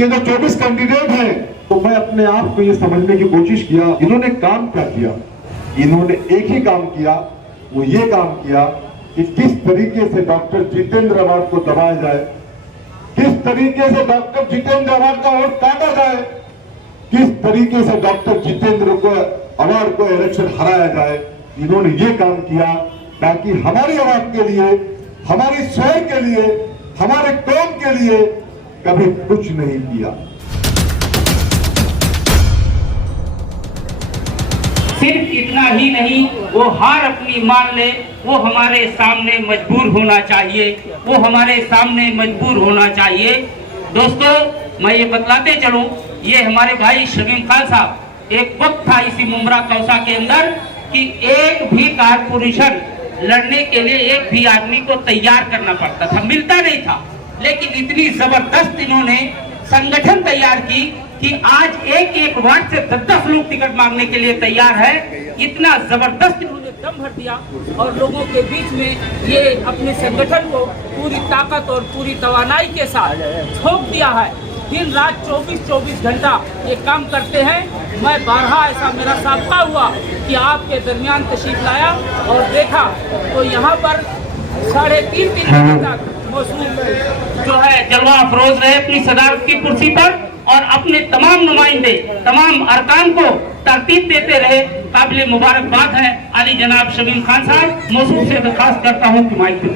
ये जो 24 कैंडिडेट हैं, तो मैं अपने आप को ये समझने की कोशिश किया, इन्होंने काम क्या किया। इन्होंने एक ही काम किया, वो ये काम किया कि किस तरीके से डॉक्टर जितेंद्र अवार्ड को दबाया जाए, किस तरीके से डॉक्टर जितेंद्र अवार्ड का वोट काटा जाए, किस तरीके से डॉक्टर जितेंद्र को अवार्ड को इलेक्शन हराया जाए। इन्होंने ये काम किया ताकि हमारी आवाज के लिए, हमारी स्वयं के लिए, हमारे कौम के लिए कभी कुछ नहीं किया। सिर्फ इतना ही नहीं, वो हार अपनी मान ले, वो हमारे सामने मजबूर होना चाहिए, वो हमारे सामने मजबूर होना चाहिए। दोस्तों, मैं ये बतलाते चलूं, ये हमारे भाई शमीम खान साहब, एक वक्त था इसी मुमरा कौसा के अंदर कि एक भी कारपोरेशन लड़ने के लिए एक भी आदमी को तैयार करना पड़ता था, मिलता नहीं था। लेकिन इतनी जबरदस्त इन्होंने संगठन तैयार की कि आज एक एक वार्ड से 10-10 लोग टिकट मांगने के लिए तैयार है। इतना जबरदस्त इन्होंने दम भर दिया और लोगों के बीच में ये अपने संगठन को पूरी ताकत और पूरी तवानाई के साथ झोंक दिया है। दिन रात 24-24 घंटा ये काम करते हैं। मैं बारहा ऐसा मेरा साबका हुआ कि आपके दरमियान तशरीफ लाया और देखा तो यहाँ पर 3.5 घंटे तक मौजूद जो है जलवा अफरोज रहे अपनी सदारत की कुर्सी पर और अपने तमाम नुमाइंदे, तमाम अरकान को तरतीब देते रहे। काबिल मुबारकबाद है अली जनाब शमीम खान साहब। मौजूद से दरखास्त करता हूँ कि माइक पे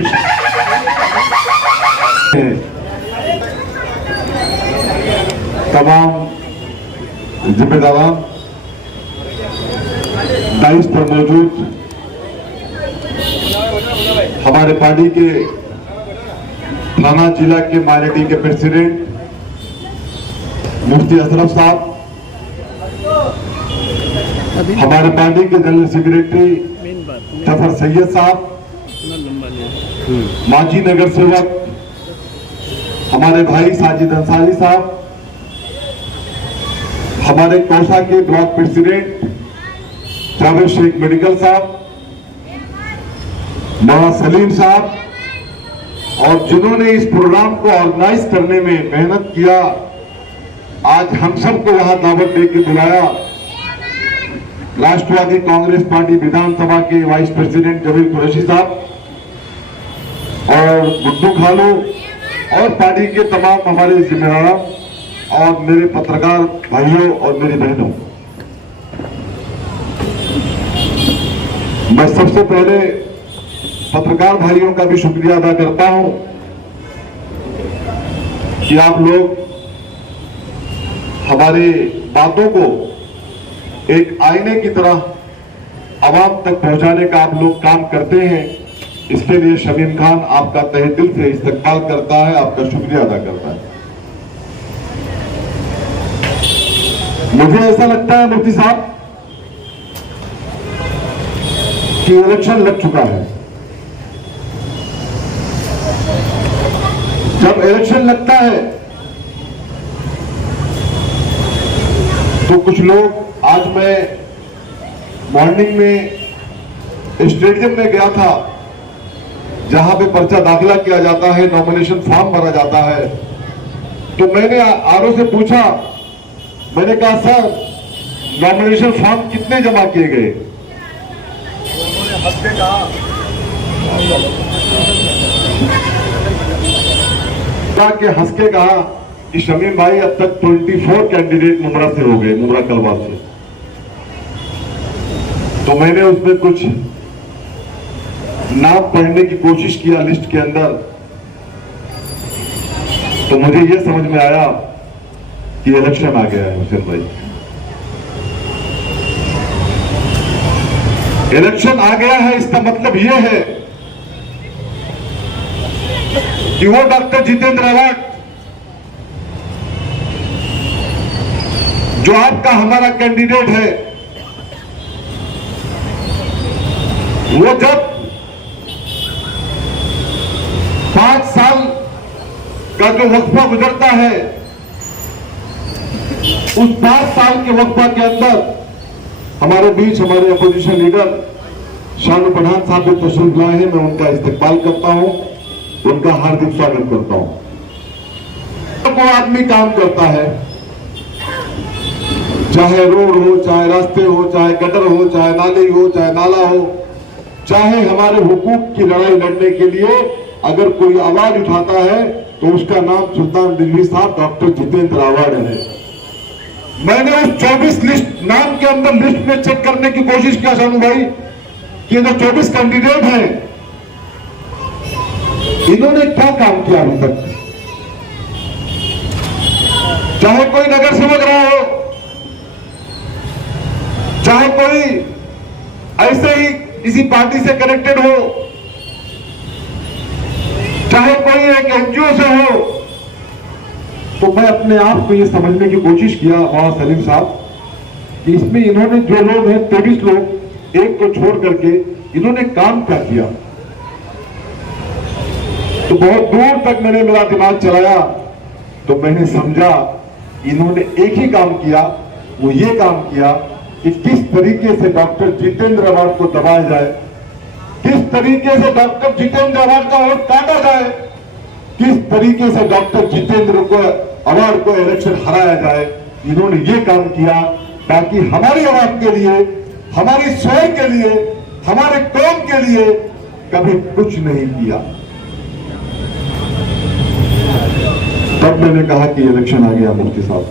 तमाम जिम्मेदारान दाइश पर मौजूद हमारे पार्टी के थाना जिला के मारेडी के प्रेसिडेंट मुफ्ती अशरफ साहब, हमारे पार्टी के जनरल सेक्रेटरी जफर सैयद साहब, माजी नगर सेवक हमारे भाई साजिद अंसारी साहब, हमारे कौसा के block president Javed Shaikh medical साहब, मौलाना सलीम साहब, और जिन्होंने इस प्रोग्राम को ऑर्गेनाइज करने में मेहनत किया। आज हम सबको यहां दावत दे के बुलाया। राष्ट्रवादी कांग्रेस पार्टी विधानसभा के वाइस प्रेसिडेंट जमील कुरैशी साहब और गुड्डू खानू और पार्टी के तमाम हमारे जिम्मेदार और मेरे पत्रकार भाइयों और मेरी बहनों, मैं सबसे पहले पत्रकार भाइयों का भी शुक्रिया अदा करता हूं कि आप लोग हमारी बातों को एक आईने की तरह आवाम तक पहुंचाने का आप लोग काम करते हैं। इसके लिए शमीम खान आपका तहे दिल से इस्तकबाल करता है, आपका शुक्रिया अदा करता है। मुझे ऐसा लगता है मुफ्ती साहब कि इलेक्शन लग चुका है। जब इलेक्शन लगता है तो कुछ लोग, आज मैं मॉर्निंग में स्टेडियम में गया था जहां पे पर्चा दाखिला किया जाता है, नॉमिनेशन फॉर्म भरा जाता है, तो मैंने आरओ से पूछा, मैंने कहा सर नॉमिनेशन फॉर्म कितने जमा किए गए? के हंस के कहा कि शमीम भाई अब तक 24 कैंडिडेट मुमरा से हो गए, मुमरा कलवा से। तो मैंने उसमें कुछ नाम पढ़ने की कोशिश किया लिस्ट के अंदर, तो मुझे यह समझ में आया कि इलेक्शन आ गया है। हुसैन भाई, इलेक्शन आ गया है, इसका मतलब यह है कि वो डॉक्टर जितेंद्र अवार्ड जो आपका हमारा कैंडिडेट है, वो जब 5 साल का जो वक्फा गुजरता है, उस 5 साल के वक्फा के अंदर हमारे बीच हमारे अपोजिशन लीडर शानू पठान साहब भी तशरीफ लाए हैं। मैं उनका इस्तकबाल करता हूं, उनका हार्दिक स्वागत करता हूं। कोई आदमी काम करता है, चाहे रोड हो, चाहे रास्ते हो, चाहे गटर हो, चाहे नाली हो, चाहे नाला हो, चाहे हमारे हुकूक की लड़ाई लड़ने के लिए अगर कोई आवाज उठाता है तो उसका नाम सुल्तान रिजवी साहब डॉक्टर जितेंद्र आवाड है। मैंने उस 24 लिस्ट नाम के अंदर लिस्ट में चेक करने की कोशिश किया शानू भाई कि जो 24 कैंडिडेट हैं इन्होंने क्या काम किया अभी तक। चाहे कोई नगर सेवक रहा हो, चाहे कोई ऐसे ही किसी पार्टी से कनेक्टेड हो, चाहे कोई एक एनजीओ से हो, तो मैं अपने आप को ये समझने की कोशिश किया वहां सलीम साहब कि इसमें इन्होंने जो लोग हैं 23 लोग एक को छोड़ करके इन्होंने काम क्या किया। तो बहुत दूर तक मैंने मेरा दिमाग चलाया तो मैंने समझा इन्होंने एक ही काम किया, वो ये काम किया कि किस तरीके से डॉक्टर जितेंद्र अवार्ड को दबाया जाए, किस तरीके से डॉक्टर जितेंद्र अवार्ड का वोट काटा जाए, किस तरीके से डॉक्टर जितेंद्र को अवार्ड को इलेक्शन हराया जाए। इन्होंने ये काम किया ताकि हमारी आवाज के लिए, हमारी स्वयं के लिए, हमारे कौम के लिए कभी कुछ नहीं किया। तब मैंने कहा कि इलेक्शन आ गया मुफ्ती साहब।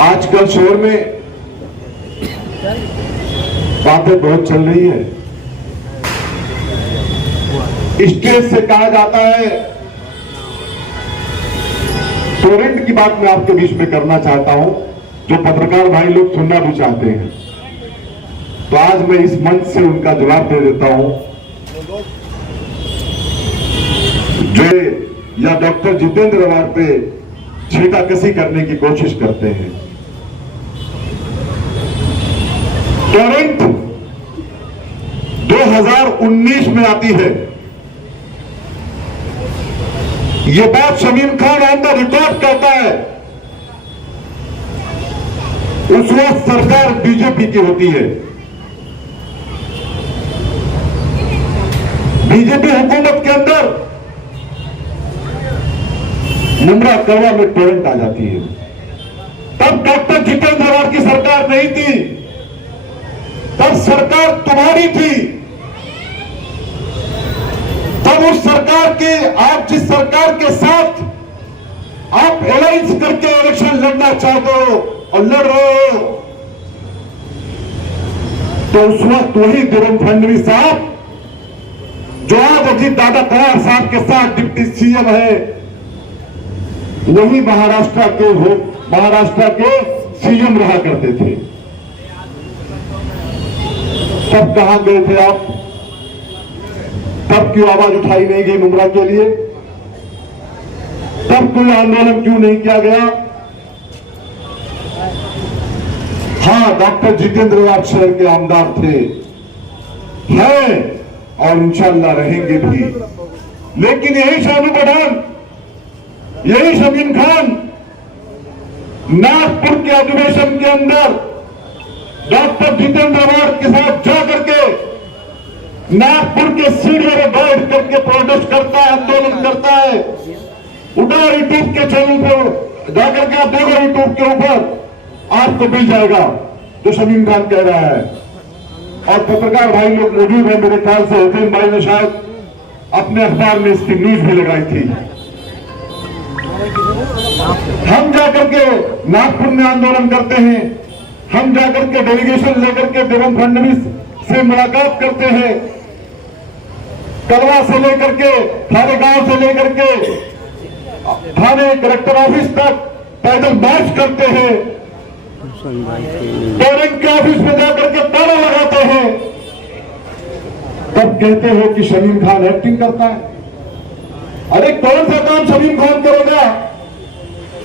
आजकल शहर में बातें बहुत चल रही है। स्टेज से कहा जाता है, टोरेंट की बात मैं आपके बीच में करना चाहता हूं जो पत्रकार भाई लोग सुनना भी चाहते हैं, तो आज मैं इस मंच से उनका जवाब दे देता हूं। जो या डॉक्टर जितेंद्र अवार्ड पे छींटाकशी करने की कोशिश करते हैं। टोरेंट 2019 में आती है। ये बात Shamim Khan on the record कहता है। उस वक्त सरकार बीजेपी की होती है। बीजेपी हुकूमत के अंदर मुमरा करवा में टोरेंट आ जाती है। तब डॉक्टर जितेंद्र अवार्ड की सरकार नहीं थी, तब सरकार तुम्हारी थी। तब उस सरकार के, आप जिस सरकार के साथ आप अलायंस करके इलेक्शन लड़ना चाहते हो और लड़ रहे हो, तो उस वक्त वही देवेंद्र फडणवीस साहब जो आज अजीत दादा पवार साहब के साथ डिप्टी सीएम है, वही महाराष्ट्र के सीएम रहा करते थे। तब कहां गए थे आप? तब क्यों आवाज उठाई नहीं गई मुमरा के लिए? तब कोई आंदोलन क्यों नहीं किया गया? हाँ, डॉक्टर जितेंद्र अवार्ड शहर के आमदार थे, हैं और इंशाअल्लाह रहेंगे भी। लेकिन यही शानू पठान, यही शमीम खान नागपुर के अधिवेशन के अंदर डॉक्टर जितेंद्र अवार्ड के साथ जाकर के नागपुर के सीढ़ियों में बैठ करके प्रोटेस्ट करता है, आंदोलन करता है। उठा यूट्यूब के चैनल पर जाकर के आप देखो, यूट्यूब के ऊपर आपको मिल जाएगा जो शमीम खान कह रहा है। और पत्रकार भाई लोग मौजूद हैं, मेरे ख्याल से हुसैन भाई ने शायद अपने अखबार में इसकी न्यूज भी लगाई थी। हम जाकर के नागपुर में आंदोलन करते हैं, हम जाकर के डेलीगेशन लेकर के देवेंद्र फडणवीस से मुलाकात करते हैं, कलवा से लेकर के थाने गांव से लेकर के थाने कलेक्टर ऑफिस तक पैदल मार्च करते हैं, टोरेंट के ऑफिस में जाकर के ताला लगाते हैं। तब कहते हो कि शमीम खान एक्टिंग करता है। अरे कौन सा काम शमीम खान करेगा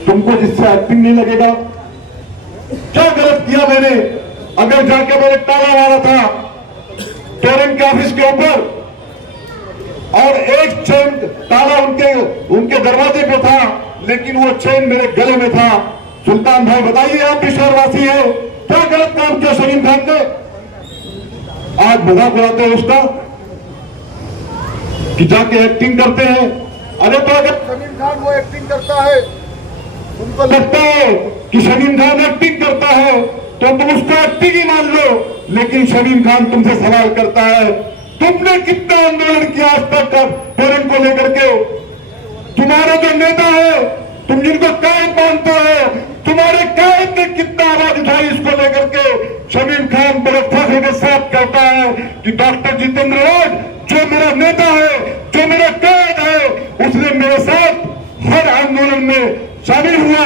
तुमको जिससे एक्टिंग नहीं लगेगा? क्या गलत किया मैंने? अगर जाके मैंने ताला मारा था टोरेंट के ऑफिस के ऊपर और एक चेन ताला उनके दरवाजे पे था, लेकिन वो चेन मेरे गले में था। सुल्तान भाई बताइए, आप भी शहरवासी है, क्या गलत काम किया शमीम खान ने? आज मजाक उड़ाते हैं उसका कि जाके एक्टिंग करते हैं। अरे तो अगर शमीम खान वो एक्टिंग करता है, तुमको लगता है कि शमीम खान एक्टिंग करता है तो तुम उसको एक्टिंग ही मान लो, लेकिन शमीम खान तुमसे सवाल करता है, तुमने कितना आंदोलन किया आज तक टोरेंट को लेकर के? तुम्हारे जो नेता है, तुम जिनको कायद मानते हो, तुम्हारे कायद ने कितना आवाज उठाई इसको लेकर के? शमीम खान बड़े फख्र के साथ कहता है कि डॉक्टर जितेंद्र राज जो मेरा नेता है, जो मेरा कायद है, उसने मेरे साथ हर आंदोलन में शामिल हुआ,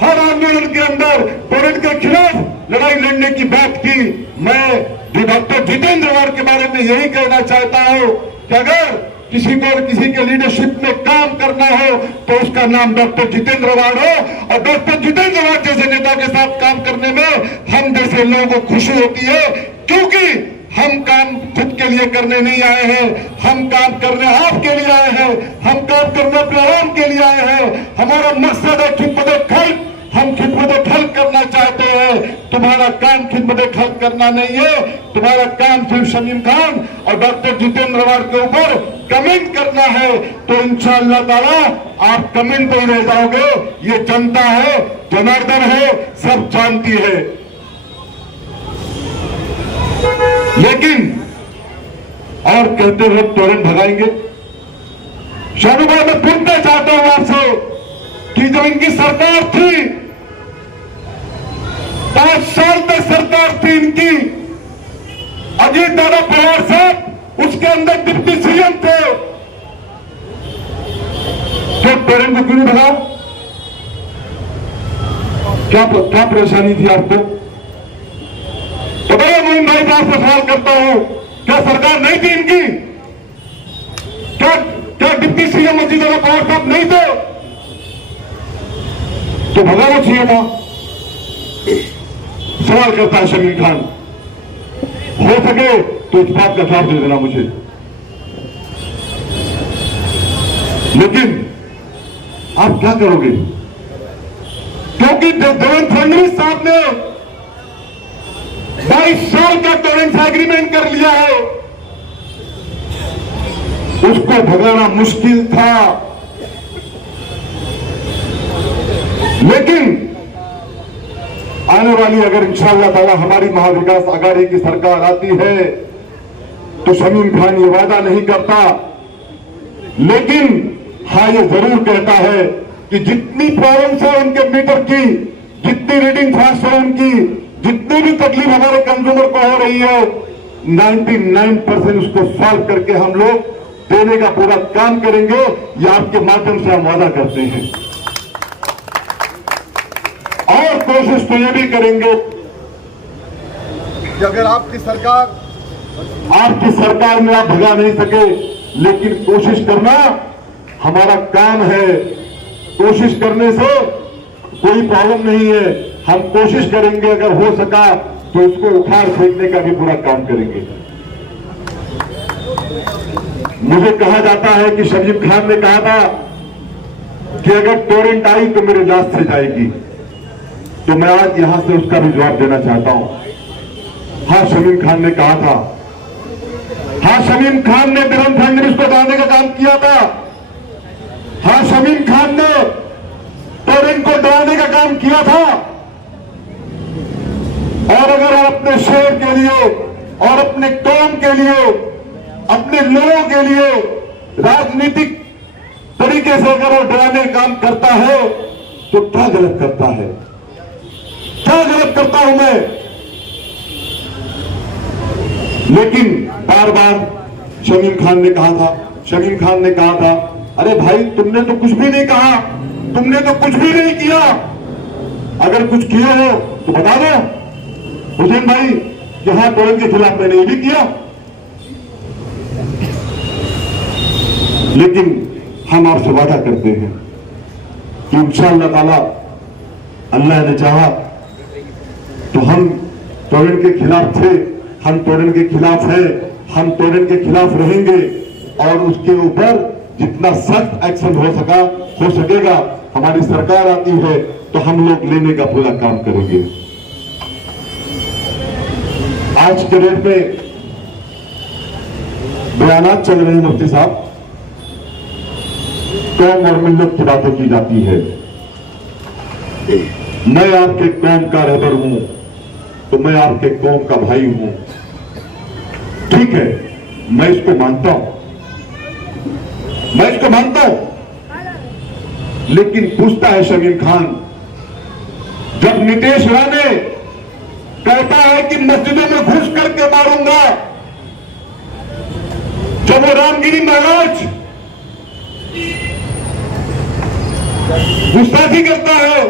हर आंदोलन के अंदर टोरेंट के खिलाफ लड़ाई लड़ने की बात की। मैं जो डॉक्टर जितेंद्र राज के बारे में यही कहना चाहता हूं कि अगर किसी को किसी के लीडरशिप में काम करना हो तो उसका नाम डॉक्टर जितेंद्र राज हो, और डॉक्टर जितेंद्र राज जैसे नेता के साथ काम करने में हम जैसे लोगों को खुशी होती है, क्योंकि हम काम खुद के लिए करने नहीं आए हैं, हम काम करने आपके लिए आए हैं, हम काम करने अपने आराम के लिए आए हैं। हमारा मकसद है खिदमत खल्क, हम खिदमत खल्क करना चाहते हैं। तुम्हारा काम खिदमत खल्क करना नहीं है, तुम्हारा काम सिर्फ शमीम खान और डॉक्टर जितेंद्र राज के ऊपर कमेंट करना है। तो इंशाअल्लाह ताला आप कमेंट पे ही रह जाओगे। ये जनता है, जनार्दन है, सब जानती है। लेकिन और कहते हुए टोरेंट भगाएंगे। शानू भाई मैं पूछना चाहता हूं आपसे कि जो इनकी सरकार थी, 5 साल तक सरकार थी इनकी, अजीत दादा पवार साहब उसके अंदर डिप्टी सीएम थे, तो टोरेंट को क्यों नहीं भगा? क्या परेशानी थी आपको? तो बड़ा मोहन भाई साहब से सवाल करता हूं, क्या सरकार नहीं थी इनकी? क्या डिप्टी सीएम अजीत दादा पवार साहब नहीं थे? तो भगाना चाहिए था। सवाल करता है शमीम खान। हो सके तो इस बात का जवाब दे देना मुझे। लेकिन आप क्या करोगे? क्योंकि देवेंद्र फडणवीस साहब ने 22 साल का टोरेंट एग्रीमेंट कर लिया है, उसको भगाना मुश्किल था। लेकिन आने वाली अगर इंशाअल्लाह ताला हमारी महाविकास आघाड़ी की सरकार आती है तो शमीम खान ये वादा नहीं करता, लेकिन हाँ ये जरूर कहता है कि जितनी प्रॉब्लम्स है उनके मीटर की, जितनी रीडिंग फास्ट है उनकी, जितनी भी तकलीफ हमारे कंज्यूमर को हो रही है, 99% उसको सॉल्व करके हम लोग देने का पूरा काम करेंगे। ये आपके माध्यम से हम वादा करते हैं। और कोशिश तो ये भी करेंगे कि अगर आपकी सरकार में आप भगा नहीं सके, लेकिन कोशिश करना हमारा काम है। कोशिश करने से कोई प्रॉब्लम नहीं है, हम कोशिश करेंगे, अगर हो सका तो उसको उखाड़ फेंकने का भी पूरा काम करेंगे। मुझे कहा जाता है कि शमीम खान ने कहा था कि अगर टोरेंट आई तो मेरे लाश से जाएगी, तो मैं आज यहां से उसका भी जवाब देना चाहता हूं। हाँ शमीम खान ने कहा था, हाँ शमीम खान ने देवेंद्र फडणवीस को डालने का काम किया था, हाँ शमीम खान ने टोरेंट को डराने का काम किया था। और अगर आप अपने शहर के लिए और अपने कौम के लिए, अपने लोगों के लिए राजनीतिक तरीके से अगर वो डराने का काम करता है तो क्या गलत करता है? क्या गलत करता हूं मैं? लेकिन बार बार शमीम खान ने कहा था, अरे भाई तुमने तो कुछ भी नहीं कहा, तुमने तो कुछ भी नहीं किया, अगर कुछ किए हो तो बता दो। हुसैन भाई यहां टोरेंट के खिलाफ मैंने ये भी किया, लेकिन हम आपसे वादा करते हैं कि इंशाअल्लाह ताला अल्लाह ने चाहा तो हम टोरेंट के खिलाफ थे, हम टोरेंट के खिलाफ हैं, हम टोरेंट के खिलाफ रहेंगे और उसके ऊपर जितना सख्त एक्शन हो सकेगा, हमारी सरकार आती है तो हम लोग लेने का पूरा काम करेंगे। आज के डेट में बयानात चल रहे हैं मुफ्ती साहब, कौम और मिल्लत की बातें की जाती है। मैं आपके कौम का रहबर हूं तो मैं आपके कौम का भाई हूं, ठीक है, मैं इसको मानता हूं, मैं इसको मानता हूं। लेकिन पूछता है शमीम खान, जब नीतीश राणे कहता है कि मस्जिदों में घुस करके मारूंगा, जब वो रामगिरी महाराज गुस्ताखी करता है,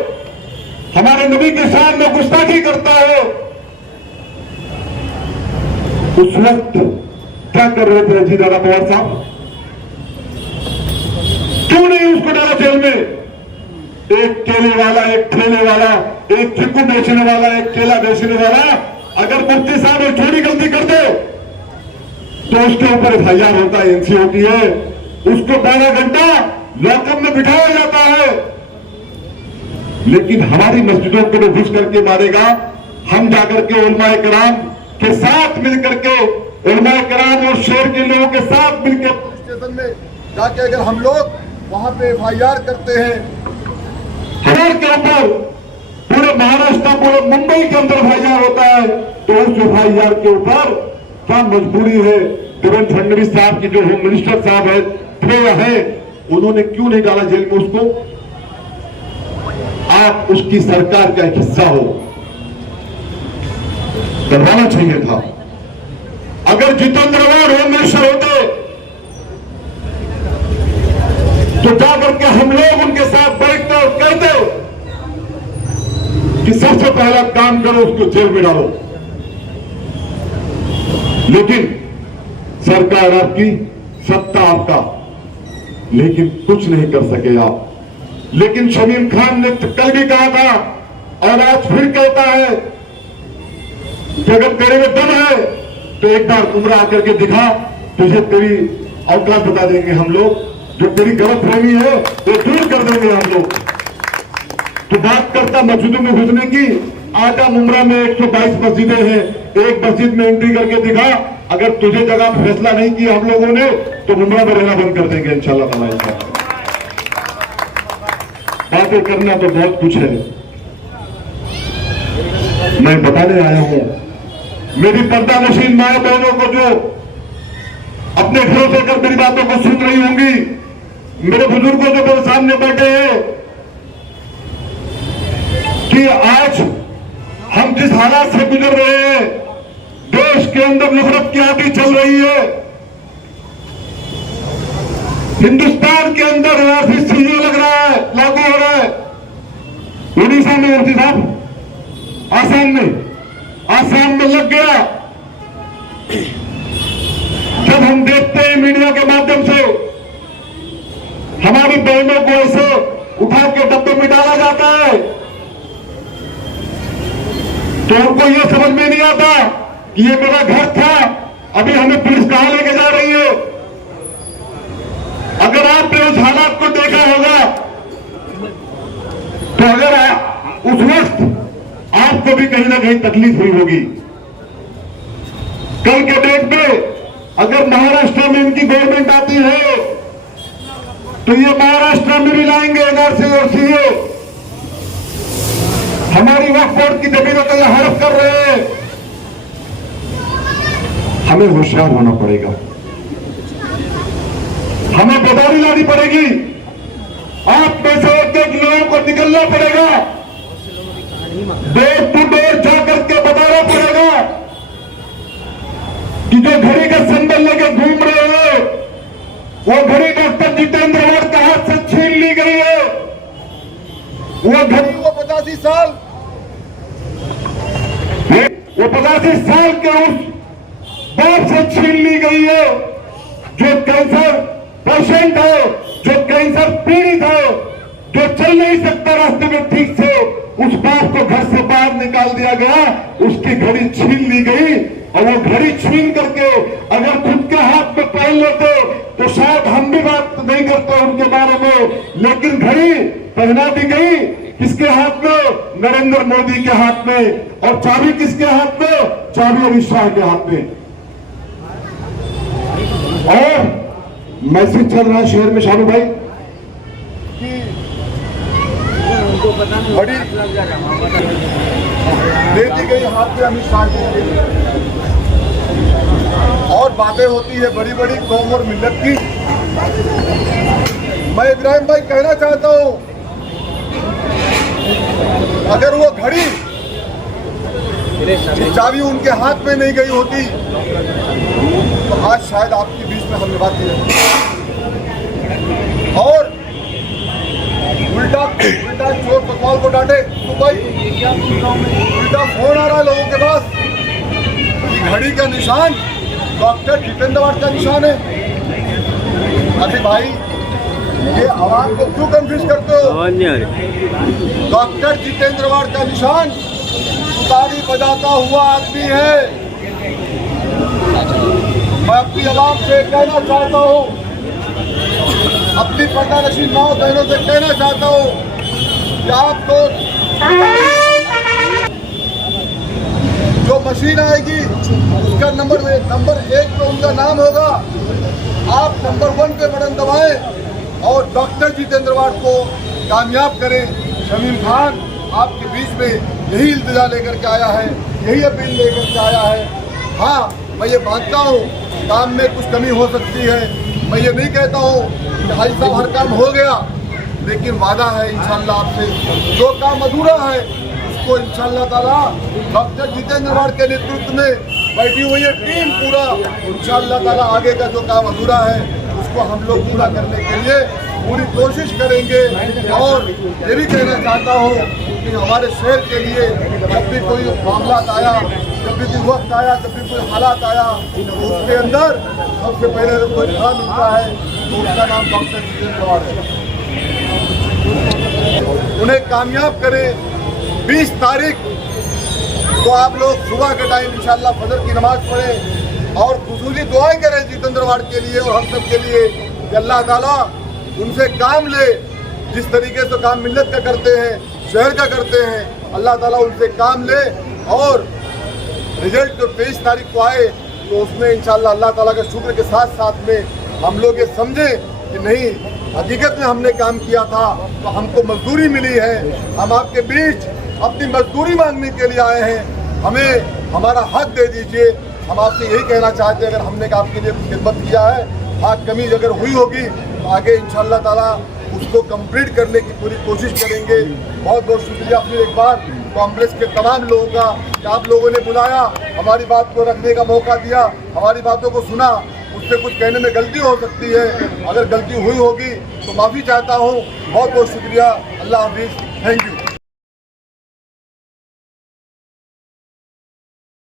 हमारे नबी के सामने गुस्ताखी करता है, उस वक्त क्या कर रहे थे अजीत दादा पवार साहब? क्यों नहीं उसको डाला जेल में? एक केले वाला, एक ठेले वाला, एक चिक्कू बेचने वाला, एक केला बेचने वाला, अगर मुफ्ती साहब एक छोटी गलती कर दे तो उसके ऊपर एफआईआर होता है, एनसी होती है, उसको 12 घंटा लॉकअप में बिठाया जाता है। लेकिन हमारी मस्जिदों को वो घुस करके मारेगा, हम जाकर के उलमाए कराम के साथ मिलकर के, उलमाए कराम और शहर के लोगों के साथ मिलकर स्टेशन में जाके अगर हम लोग वहां पे एफआईआर करते हैं, हमारे के ऊपर पूरे महाराष्ट्र, पूरे मुंबई के अंदर एफआईआर होता है, तो उस एफआईआर के ऊपर क्या मजबूरी है देवेंद्र फडणवीस साहब की, जो होम मिनिस्टर साहब है, उन्होंने क्यों नहीं डाला जेल में उसको? आप उसकी सरकार का एक हिस्सा हो, करवाना चाहिए था। अगर जितेंद्र आवाड होम मिनिस्टर होते तो जाकर के हम लोग उनके साथ बैठते और कहते कि सबसे पहला काम करो, उसको जेल में डालो। लेकिन सरकार आपकी, सत्ता आपका, लेकिन कुछ नहीं कर सके आप। लेकिन शमीम खान ने कल भी कहा था और आज फिर कहता है कि अगर तेरे में दम है तो एक बार उम्र आकर के दिखा, तुझे तेरी औकात बता देंगे हम लोग, जो तेरी गलतफहमी है वो दूर कर देंगे हम लोग। तो बात करता मस्जिदों में घुसने की, आटा मुमरा में 122 मस्जिदें हैं, एक मस्जिद में एंट्री करके दिखा, अगर तुझे जगह फैसला नहीं किया हम लोगों ने तो मुमरा में रहना बंद कर देंगे इंशाल्लाह ताला। बातें करना तो बहुत कुछ है, मैं बताने आया हूं मेरी पर्दा नशीन माए बहनों को जो अपने घरों से कर मेरी बातों को सुन रही होंगी, मेरे बुजुर्गों जो मेरे सामने बैठे हैं, कि आज हम जिस हालात से गुजर रहे हैं, देश के अंदर नफरत की आंधी चल रही है, हिंदुस्तान के अंदर सीए लग रहा है, लागू हो रहा है। उड़ीसा में मुफ्ती साहब, आसाम में लग गया। जब हम देखते हैं मीडिया के माध्यम से हमारी बहनों को ऐसे उठा के डब्बे में डाला जाता है, तो उनको यह समझ में नहीं आता कि ये मेरा घर था, अभी हमें पुलिस कहां लेके जा रही है। अगर आपने उस हालात को देखा होगा तो अगर उस वक्त आपको भी कहीं ना कहीं तकलीफ हुई होगी। कल के डेट में अगर महाराष्ट्र में इनकी गवर्नमेंट आती है तो ये महाराष्ट्र में भी लाएंगे एनआरसी और सीए। हमारी वक्फ बोर्ड की जमीनों को यह हड़प कर रहे हैं। हमें होशियार होना पड़ेगा, हमें बेदारी लानी पड़ेगी, आप में से एक लोगों को निकलना पड़ेगा, डोर टू डोर जाकर के बताना पड़ेगा कि जो घड़ी का सिंबल लेके घूम रहे हो वो घड़ी डॉक्टर जितेंद्र आवाड के हाथ से छीन ली गई है। वो घड़ी वो 85 साल वो 85 साल के उस बाप से छीन ली गई है जो कैंसर पेशेंट है, जो कैंसर पीड़ित है, जो चल नहीं सकता रास्ते में ठीक से, उस बाप को घर से बाहर निकाल दिया गया, उसकी घड़ी छीन ली गई। और वो घड़ी छीन करके अगर खुद के हाथ में पहन लेते तो शायद हम भी बात नहीं करते उनके बारे में, लेकिन घड़ी पहना दी गई किसके हाथ में? नरेंद्र मोदी के हाथ में। और चाबी किसके हाथ में? चाबी अमित शाह के हाथ में। और मैसेज चल रहा है शहर में, शानू भाई, बड़ी दे दी गई हाथ में अमित शाह जी के, और बातें होती है बड़ी बड़ी कौम और मिल्लत की। मैं इब्राहिम भाई कहना चाहता हूं, अगर वो घड़ी चाबी उनके हाथ में नहीं गई होती तो आज शायद आपके बीच में हमने बात की, और उल्टा चोर कोतवाल को डांटे। तो भाई उल्टा फोन आ रहा है लोगों के पास कि घड़ी का निशान डॉक्टर जितेंद्र अवार्ड का निशान है। अरे भाई ये आवाम को क्यों कंफ्यूज करते हो? डॉक्टर जितेंद्र अवार्ड का निशान तुतारी बजाता हुआ आदमी है। मैं अपनी आवाम से कहना चाहता हूँ, अपनी पर्दानशीन माओ बहनों से कहना चाहता हूँ कि आप तो जो मशीन आएगी उसका नंबर 1 पे उनका नाम होगा, आप नंबर 1 पे बटन दबाएं और डॉक्टर जितेंद्र अवार्ड को कामयाब करें। शमीम खान आपके बीच में यही इल्तिजा लेकर के आया है, यही अपील लेकर के आया है। हाँ, मैं ये मानता हूँ काम में कुछ कमी हो सकती है, मैं ये नहीं कहता हूँ कि भाई साहब हर काम हो गया, लेकिन वादा है इंशाल्लाह आपसे जो काम अधूरा है उसको इंशाल्लाह ताला डॉक्टर जितेंद्र अवार्ड के नेतृत्व में बैठी हुई है टीम पूरा इंशाल्लाह ताला आगे का जो काम अधूरा है उसको हम लोग पूरा करने के लिए पूरी कोशिश करेंगे। और ये भी कहना चाहता हूँ कि हमारे शहर के लिए जब भी कोई मामला आया, जब भी कोई वक्त आया, जब भी कोई हालात आया, तो उसके अंदर सबसे पहले जब कोई खड़ा मिलता है तो उसका नाम डॉक्टर जितेंद्र अवार्ड है। उन्हें कामयाब करें। 20 तारीख तो आप लोग सुबह के टाइम इंशाल्लाह फजर की नमाज पढ़ें और खुसूसी दुआएं करें जितेंद्र अवार्ड के लिए और हम सब के लिए कि अल्लाह ताला उनसे काम ले, जिस तरीके से काम मिल्लत का करते हैं, शहर का करते हैं, अल्लाह ताला उनसे काम ले और रिजल्ट जो 23 तारीख को आए तो उसमें इंशाल्लाह अल्लाह ताला के शुक्र के साथ साथ में हम लोग ये समझें कि नहीं हकीकत में हमने काम किया था तो हमको मजदूरी मिली है, हम आपके बीच अपनी मजदूरी मांगने के लिए आए हैं, हमें हमारा हक दे दीजिए। हम आपसे यही कहना चाहते हैं, अगर हमने आपके लिए कुछ खिदमत किया है, हाँ कमी अगर हुई होगी तो आगे इंशाल्लाह ताला उसको कंप्लीट करने की पूरी कोशिश करेंगे। बहुत बहुत शुक्रिया फिर एक बार कांग्रेस के तमाम लोगों का कि आप लोगों ने बुलाया, हमारी बात को रखने का मौका दिया, हमारी बातों को सुना। उससे कुछ कहने में गलती हो सकती है, अगर गलती हुई होगी तो माफ़ी चाहता हूँ। बहुत बहुत शुक्रिया। अल्लाह हाफिज़। Thank you.